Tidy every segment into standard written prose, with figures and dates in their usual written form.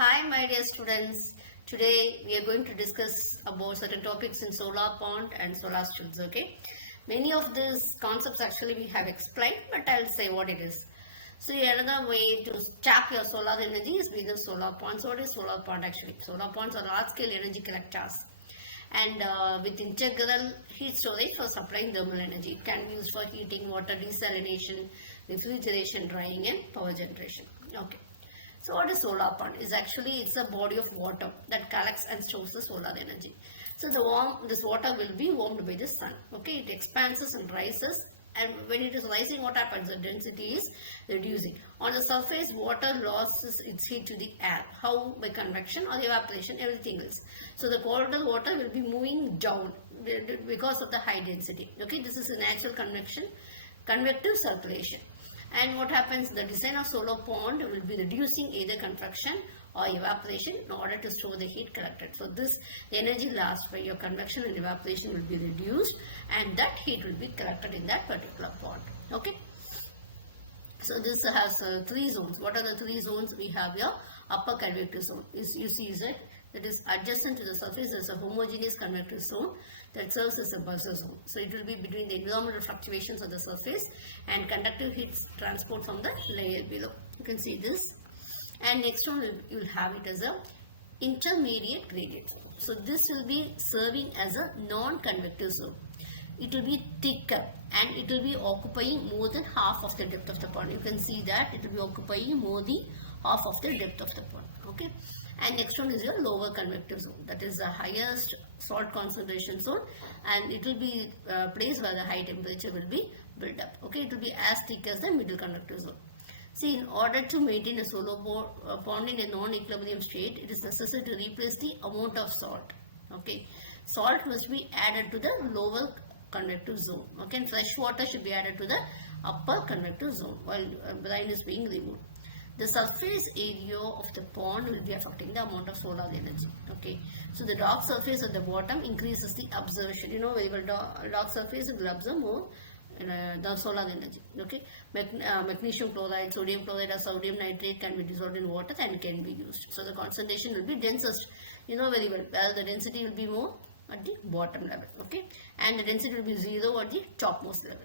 Hi my dear students, today we are going to discuss about certain topics in solar pond and solar strips, okay. Many of these concepts actually we have explained, but I'll say what it is. So another way to tap your solar energy is with the solar ponds. What is solar pond actually? Solar ponds are large scale energy collectors and with integral heat storage for supplying thermal energy. It can be used for heating, water desalination, refrigeration, drying and power generation. Okay. So what is solar pond? It's a body of water that collects and stores the solar energy. So this water will be warmed by the sun. Okay, it expands and rises, and when it is rising, what happens? The density is reducing. On the surface, water loses its heat to the air. How? By convection or evaporation, everything else. So the colder water will be moving down because of the high density. Okay, this is a natural convective circulation. And what happens? The design of solar pond will be reducing either convection or evaporation in order to store the heat collected. So the energy lost by your convection and evaporation will be reduced, and that heat will be collected in that particular pond. Okay. So this has three zones. What are the three zones? We have your upper convective zone. You see that is adjacent to the surface as a homogeneous convective zone that serves as a buzzer zone. So it will be between the environmental fluctuations of the surface and conductive heat transport from the layer below. You can see this. And next one you will have it as a intermediate gradient zone. So this will be serving as a non-convective zone. It will be thicker and it will be occupying more than half of the depth of the pond. You can see that it will be occupying more than half of the depth of the pond. Okay. And next one is your lower convective zone. That is the highest salt concentration zone, and it will be placed where the high temperature will be built up. Okay, it will be as thick as the middle convective zone. See, in order to maintain a solar pond in a non-equilibrium state, it is necessary to replace the amount of salt. Okay, salt must be added to the lower convective zone. Okay, and fresh water should be added to the upper convective zone while brine is being removed. The surface area of the pond will be affecting the amount of solar energy. Okay, so the dark surface at the bottom increases the absorption. You know, very well, dark surface will absorb more the solar energy. Okay, magnesium chloride, sodium chloride, or sodium nitrate can be dissolved in water and can be used. So the concentration will be densest. You know very well, the density will be more at the bottom level. Okay, and the density will be zero at the topmost level.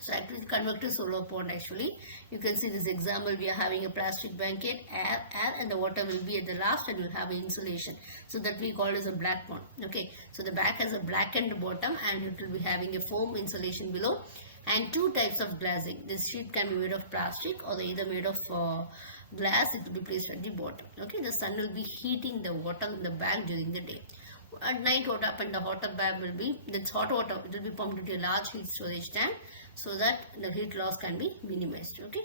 So actually convective solar pond, actually you can see this example. We are having a plastic blanket, air and the water will be at the last, and will have insulation. So that we call it as a black pond. Okay, so the back has a blackened bottom and it will be having a foam insulation below, and two types of glazing. This sheet can be made of plastic or either made of glass. It will be placed at the bottom. Okay, the sun will be heating the water in the bag during the day. At night, what happened? The water bag will be, that's hot water, it will be pumped into a large heat storage tank so that the heat loss can be minimized. Okay,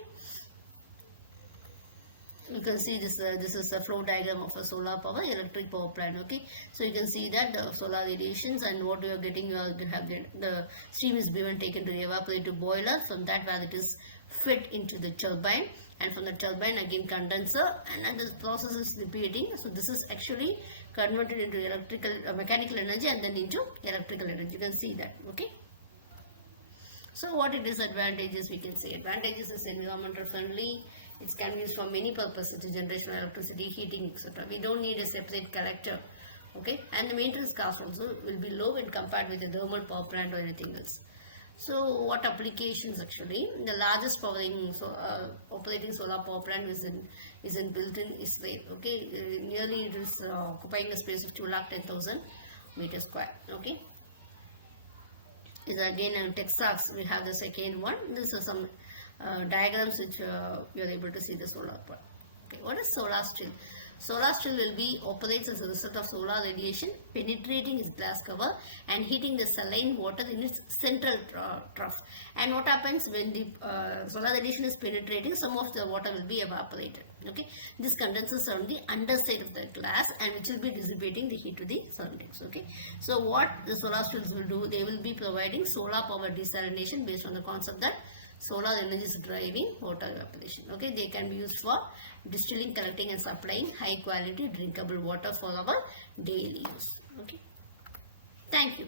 you can see this is the flow diagram of a solar power electric power plant. Okay, so you can see that the solar radiations and what you are getting, the steam is being taken to the evaporative boiler. From that, where it is fed into the turbine, and from the turbine again condenser, and then the process is repeating. So this is actually converted into mechanical energy and then into electrical energy. You can see that. Okay, so what it is advantages? We can say advantages is environmental friendly. It can be used for many purposes, to generation of electricity, heating, etc. We don't need a separate collector. Okay, and the maintenance cost also will be low when compared with a thermal power plant or anything else. So what applications? Actually, the largest operating solar power plant is built in Israel. Okay, nearly it is occupying a space of 210,000 meters square. Okay, is again in Texas. We have the second one. This is some diagrams which you are able to see the solar pond. Okay, what is solar still? Solar still will be operates as a result of solar radiation penetrating its glass cover and heating the saline water in its central trough. And what happens when the solar radiation is penetrating? Some of the water will be evaporated. Okay, this condenses on the underside of the glass, and which will be dissipating the heat to the surroundings. Okay, so what the solar stills will do? They will be providing solar power desalination based on the concept that solar energy is driving water evaporation. Okay, they can be used for distilling, collecting and supplying high quality drinkable water for our daily use. Okay, thank you.